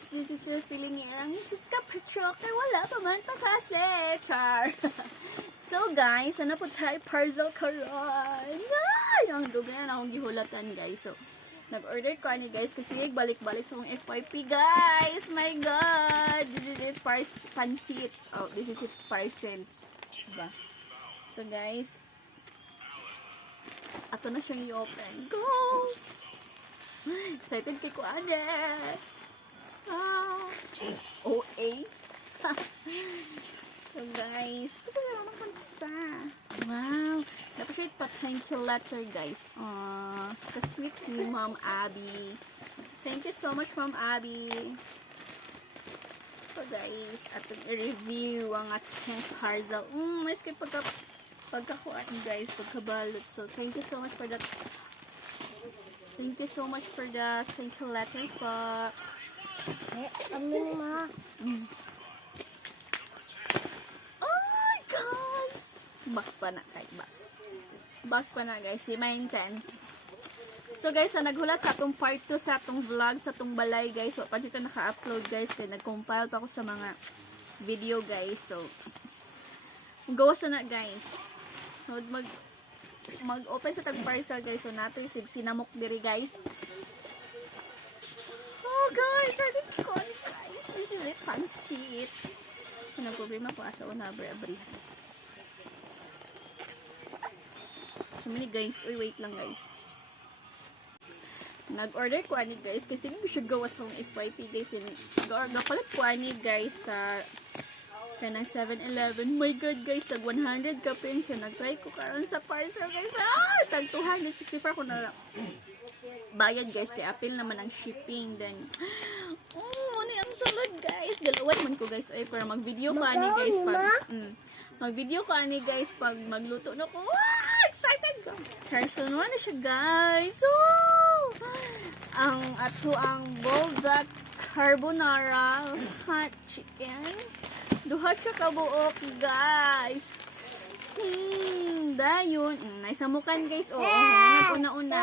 guys, this is your feeling ilang Mrs. Capricho kay wala pa man pakasle, char. So guys, ano po tayo parcel karon? Ay, ang dugay na akong gihulatan guys. So, nag-order ko ani guys kasi balik-balik sa akong FYP guys. My god, this is it pansit. Oh, this is it parcel. Diba? So guys, ato na siyang i-open. Go! Excited kay ko ane. OA. So guys, ito ko naman kansa. Wow. Appreciate pa thank you letter guys. Ka-sweet ni Mom Abby. Thank you so much Mom Abby. So guys, atong i-review ang ating parcel. Mas kay pagkakuan guys, pagkabalot. So thank you so much for that. Thank you so much for the thank you letter po. Amin ma. Oh guys! Box pa na kay box. Box pa na guys, di may intense. So guys, naghulat sa atong part 2 sa atong vlog, sa atong balay guys. So, pa dito naka-upload guys, kaya nag-compile pa ako sa mga video guys. So, gawas na guys. So, mag-open sa tag-parcel guys. So, nato yung sinamok diri guys. Oh guys, I think ko guys. This is it, pansit. So, nag-problema ko asa una abri-abrihan. So, many guys. Uy, wait lang guys. Nag-order ko ani guys kasi hindi siya gawas sa FYP guys. Nagapalit ko ani guys sa kanang 7-Eleven. My god guys, tag 100 ka pins. Nag-try ko karon sa parcel guys. Tag 264 ko na bayad guys. Kaya apil naman ang shipping. Then, ano ang sulod guys. Galaway man ko guys. Ay, para mag-video ko ani guys. Mag-video ko ani guys pag magluto na ko. Excited ko. Person na siya guys. Ang bulldog carbonara hot chicken. Duha siya kabuok guys. Dayon. Naisamukan guys. Una-una.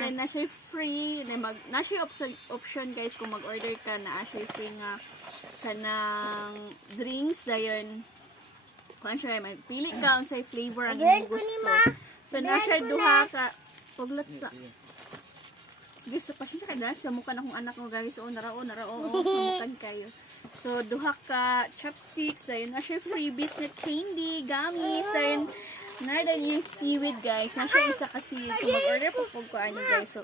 Then na siya free. Na siya option guys kung mag-order ka na siya free nga kanang drinks. Dayon. Kung siya may pili ka ang say flavor ang imong gusto. So na siya duha ka paglat sa guys, sa pasensya ka guys, samukan akong anak ko guys. Samukan kayo. So, duha ka chopsticks, dahil na siya freebies na candy, gummies, dahil na yung seaweed guys. Na siya isa kasi, so mag-order po ko ano guys. So,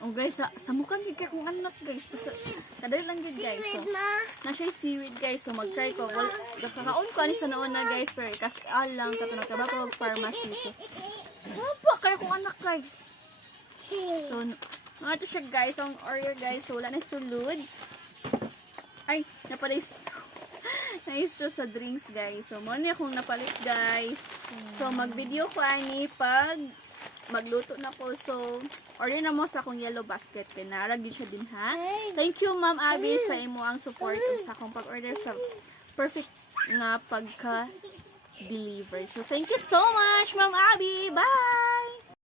oh guys, samukan din kayo kung anak guys. Kadali lang din guys. So, na siya seaweed guys. So, mag-try ko. Well, nakakaon ko ano sa noon na guys, pero kasi lang, katunag ka ba ko mag-pharmacy. So, sapa kayo kung anak guys. So, ito siya guys, ang Oreo guys, so wala na sulod. Ay, napalis na-istro sa drinks guys. So, muna akong napalit guys. So, mag-video ko ani pag magluto na ko. So, order na mo sa akong yellow basket. Pinarag din siya din ha. Thank you Ma'am Abby sa imo ang support sa akong pag-order sa perfect nga pagka-deliver. So, thank you so much Ma'am Abby. Bye!